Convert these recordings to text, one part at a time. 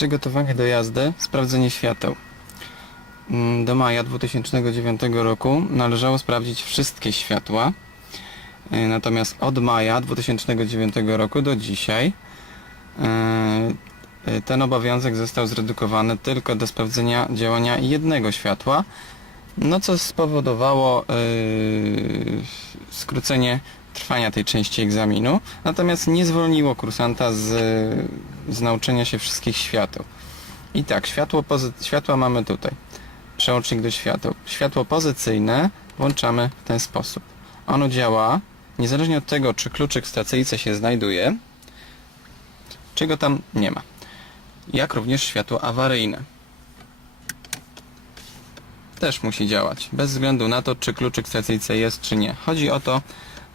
Przygotowanie do jazdy, sprawdzenie świateł. Mm, Do maja 2009 roku należało sprawdzić wszystkie światła. E, Natomiast od maja 2009 roku do dzisiaj e, e, ten obowiązek został zredukowany tylko do sprawdzenia działania jednego światła, no co spowodowało skrócenie trwania tej części egzaminu, natomiast nie zwolniło kursanta z, z nauczenia się wszystkich świateł. I tak, światło światła mamy tutaj. Przełącznik do świateł. Światło pozycyjne włączamy w ten sposób. Ono działa niezależnie od tego, czy kluczyk w stacyjce się znajduje, czy go tam nie ma. Jak również światło awaryjne. Też musi działać, bez względu na to, czy kluczyk w stacyjce jest, czy nie. Chodzi o to,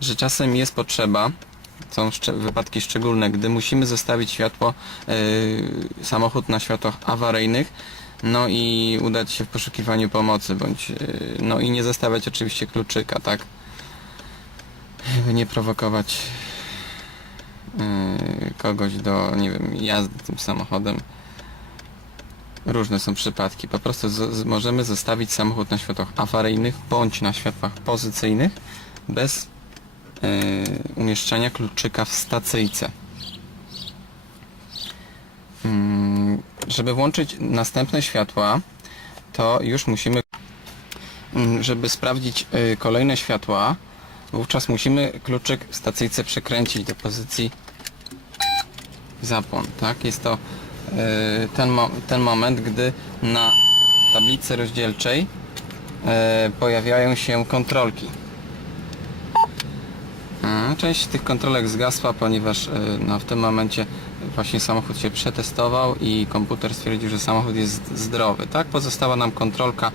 że czasem jest potrzeba, są szcze- wypadki szczególne, gdy musimy zostawić światło, yy, samochód na światłach awaryjnych, no i udać się w poszukiwaniu pomocy, bądź, yy, no i nie zostawiać oczywiście kluczyka, tak? By nie prowokować yy, kogoś do, nie wiem, jazdy tym samochodem. Różne są przypadki. Po prostu możemy zostawić samochód na światłach awaryjnych bądź na światłach pozycyjnych bez umieszczania kluczyka w stacyjce. Mm, żeby włączyć następne światła, to już musimy, mm, żeby sprawdzić y, kolejne światła, wówczas musimy kluczyk w stacyjce przekręcić do pozycji zapłon. Tak? Jest to y, ten, ten moment, gdy na tablicy rozdzielczej y, pojawiają się kontrolki. Mm, Część tych kontrolek zgasła, ponieważ y, no, w tym momencie właśnie samochód się przetestował i komputer stwierdził, że samochód jest zdrowy. Tak, pozostała nam kontrolka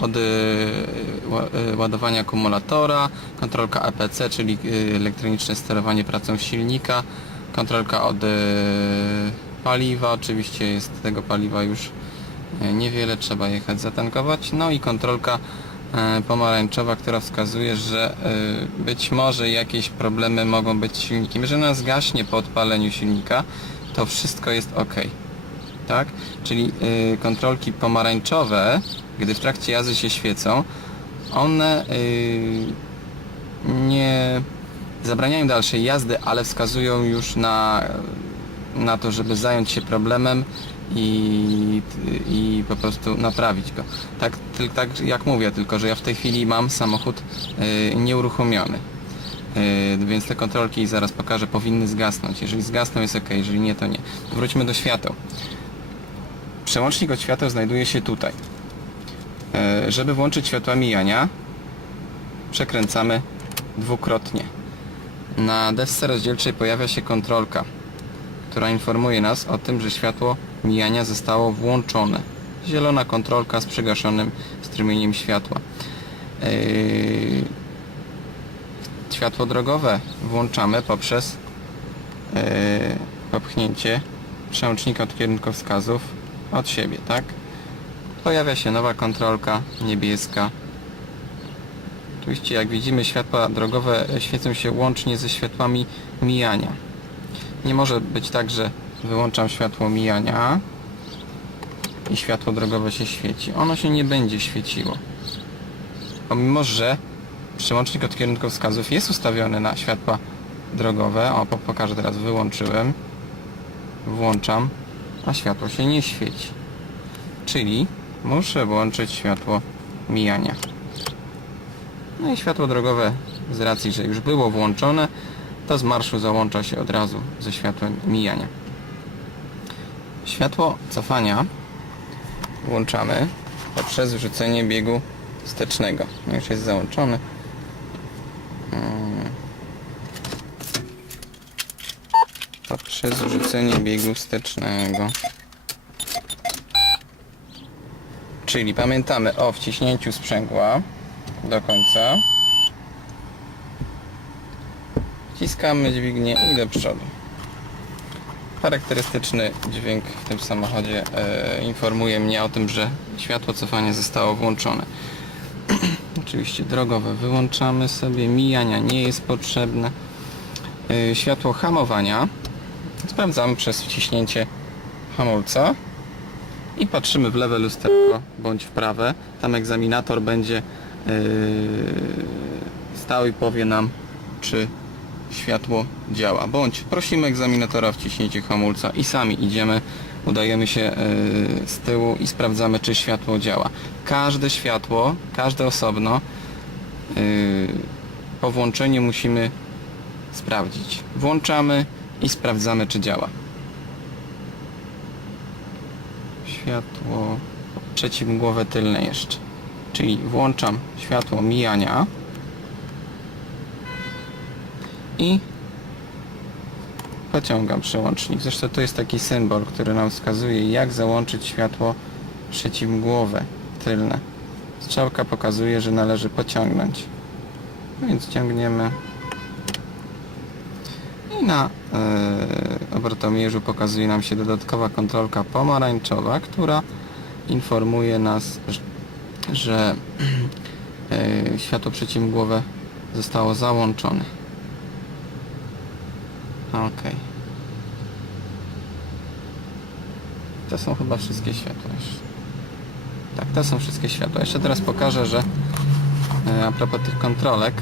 od y, y, ładowania akumulatora, kontrolka EPC, czyli elektroniczne sterowanie pracą silnika, kontrolka od paliwa, oczywiście jest tego paliwa już niewiele, trzeba jechać zatankować, no i kontrolka pomarańczowa, która wskazuje, że e, być może jakieś problemy mogą być z silnikiem. Jeżeli ona zgaśnie po odpaleniu silnika, to wszystko jest ok. Tak? Czyli e, kontrolki pomarańczowe, gdy w trakcie jazdy się świecą, one e, nie zabraniają dalszej jazdy, ale wskazują już na, na to, żeby zająć się problemem i, i po prostu naprawić go. Tak, tyl- tak jak mówię, tylko że ja w tej chwili mam samochód y, nieuruchomiony. Y, więc te kontrolki zaraz pokażę, powinny zgasnąć. Jeżeli zgasną jest ok, jeżeli nie to nie. Wróćmy do świateł. Przełącznik od świateł znajduje się tutaj. Y, żeby włączyć światła mijania, przekręcamy dwukrotnie. Na desce rozdzielczej pojawia się kontrolka, która informuje nas o tym, że światło mijania zostało włączone. Zielona kontrolka z przygaszonym strumieniem światła. Yy, Światło drogowe włączamy poprzez yy, popchnięcie przełącznika od kierunkowskazów od siebie, tak? Pojawia się nowa kontrolka niebieska. Oczywiście jak widzimy światła drogowe świecą się łącznie ze światłami mijania. Nie może być tak, że wyłączam światło mijania i światło drogowe się świeci. Ono się nie będzie świeciło. Pomimo, że przełącznik od kierunkowskazów jest ustawiony na światła drogowe. O, po- pokażę teraz, wyłączyłem. Włączam, a światło się nie świeci. Czyli muszę włączyć światło mijania. No i światło drogowe z racji, że już było włączone, to z marszu załącza się od razu ze światłem mijania. Światło cofania włączamy poprzez wrzucenie biegu wstecznego. No już jest załączony. Mm. Poprzez wrzucenie biegu wstecznego. Czyli pamiętamy o wciśnięciu sprzęgła do końca. Wciskamy dźwignię i do przodu. Charakterystyczny dźwięk w tym samochodzie e, informuje mnie o tym, że światło cofania zostało włączone. Oczywiście drogowe wyłączamy sobie, mijania nie jest potrzebne. E, światło hamowania sprawdzamy przez wciśnięcie hamulca i patrzymy w lewe lusterko bądź w prawe. Tam egzaminator będzie yy, stał i powie nam, czy światło działa. Bądź prosimy egzaminatora o wciśnięcie hamulca i sami idziemy, udajemy się yy, z tyłu i sprawdzamy, czy światło działa. Każde światło, każde osobno yy, po włączeniu musimy sprawdzić. Włączamy i sprawdzamy, czy działa. Światło przeciwmgłowe tylne jeszcze. Czyli włączam światło mijania i pociągam przełącznik. Zresztą to jest taki symbol, który nam wskazuje, jak załączyć światło przeciwmgłowe tylne. Strzałka pokazuje, że należy pociągnąć. No Więc ciągniemy i na e, obrotomierzu pokazuje nam się dodatkowa kontrolka pomarańczowa, która informuje nas, że, e, światło przeciwmgłowe zostało załączone. Ok. To są chyba wszystkie światła jeszcze. Tak, to są wszystkie światła. Jeszcze teraz pokażę, że e, a propos tych kontrolek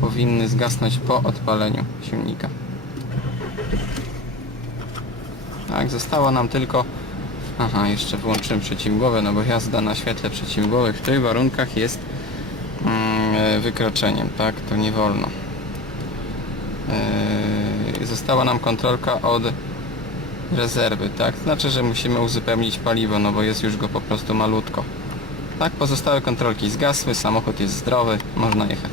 powinny zgasnąć po odpaleniu silnika. Tak, zostało nam tylko... Aha, jeszcze włączyłem przeciwgłowę, no bo jazda na świetle przeciwgłowych w tych warunkach jest mm, wykroczeniem, tak? To nie wolno. Yy, została nam kontrolka od rezerwy, tak? Znaczy, że musimy uzupełnić paliwo, no bo jest już go po prostu malutko. Tak, pozostałe kontrolki zgasły, samochód jest zdrowy, można jechać.